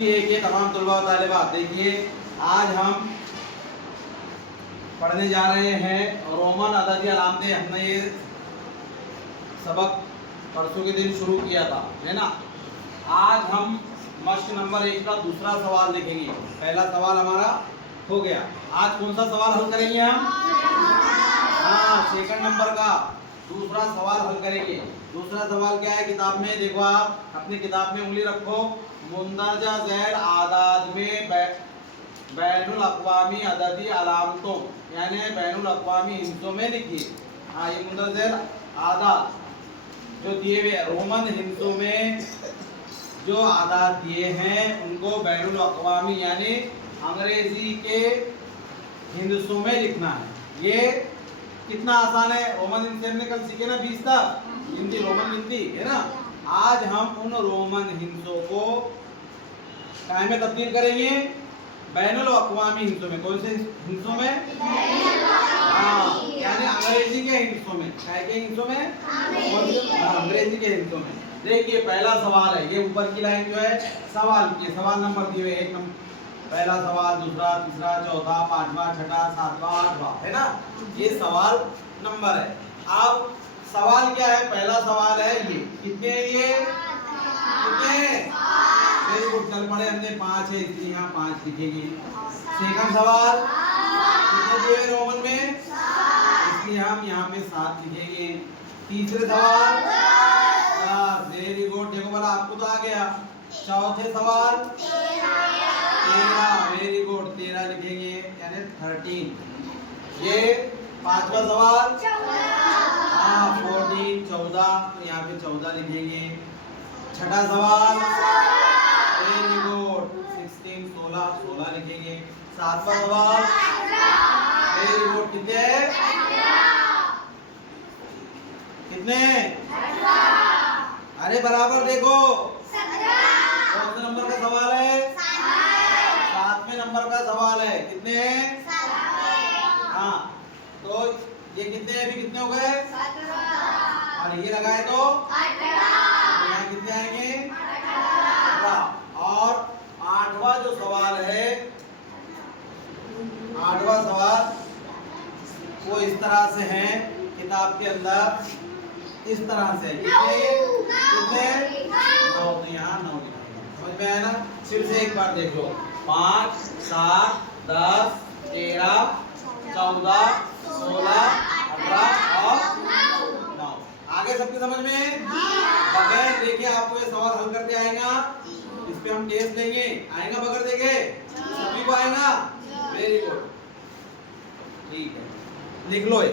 देखिए तमाम तलबा व तालिबात, देखिए आज हम पढ़ने जा रहे हैं रोमन अददी अलामतें। हमने ये सबक परसों के दिन शुरू किया था, है ना। आज हम मश्क नंबर 1 का दूसरा सवाल देखेंगे। पहला सवाल हमारा हो गया। आज कौन सा सवाल हल करेंगे हम? हाँ, सेकंड नंबर का दूसरा सवाल हल करेंगे। दूसरा सवाल क्या है किताब में? देखो, आप अपनी किताब में उंगली रखो। मुंदरजा ज़ैल आदाद में बैनुल अक़वामी अददी अलामतों यानी बैनुल अक़वामी हिंसों में लिखिए। हाँ, ये मुंदरजा ज़ैल आदाद जो दिए हुए रोमन हिंसों में जो आदाद दिए हैं उनको बैनुल अक़वामी यानी अंग्रेजी के हिंसों में लिखना है। ये कितना आसान है। रोमन हिंदी हमने कल सीखे ना 20 तक हिंदी, रोमन हिंदी, है ना। आज हम उन रोमन हिंसों को काय में तब्दील करेंगे? बैनुल अक़वामी हिंसों में। कौन से हिंसों में? हाँ, यानी अंग्रेजी के हिंसों में। काय के हिंसों में? अंग्रेजी के हिंसों में। देखिए पहला सवाल है, ये ऊपर की लाइन जो है सवाल की, सवाल नंबर दिए हुए 1 नंबर, पहला सवाल, दूसरा, तीसरा, चौथा, पांचवा, छठा, सातवां, आठवां, है ना। ये सवाल नंबर है। अब सवाल क्या है? पहला सवाल है ये कितने हैं? ये कितने? वेरी गुड, कल पढ़े हमने 5 है, इसलिए यहाँ 5 लिखेंगे। सेकंड सवाल कितने दिए रोमन में? इसलिए हम यहाँ पे 7 लिखेंगे। तीसरे सवाल, वेरी गुड, देखो बोला आपको तो आ गया। चौथे सवाल 13, वेरी गुड, 13 लिखेंगे यानी 13। ये पांचवा सवाल 14, 14, तो यहाँ पे 14 लिखेंगे। छठा सवाल वेरी गुड 16, 16, 16 लिखेंगे। सातवां सवाल वेरी गुड, कितने? कितने? अरे बराबर देखो, कौन से नंबर का सवाल है? 7वें नंबर का सवाल है। कितने? हाँ, तो ये कितने अभी कितने हो गए? और ये लगाए तो यहाँ कितने आएंगे? 18। और 8वां जो सवाल है, 8वां सवाल वो इस तरह से है किताब के अंदर, इस तरह से। कितने? 9, तो यहाँ 9 लिखेंगे। समझ में आया ना? फिर से एक बार देख लो। 5, 7, 10, 13, 14, 16, 18 और 9। आगे सबके समझ में? बगैर देखे आपको ये सवाल हल करके आएगा। इस पे हम टेस्ट लेंगे, आएगा बगैर देखे? सभी को आएगा? वेरी गुड, ठीक है, लिख लो ये।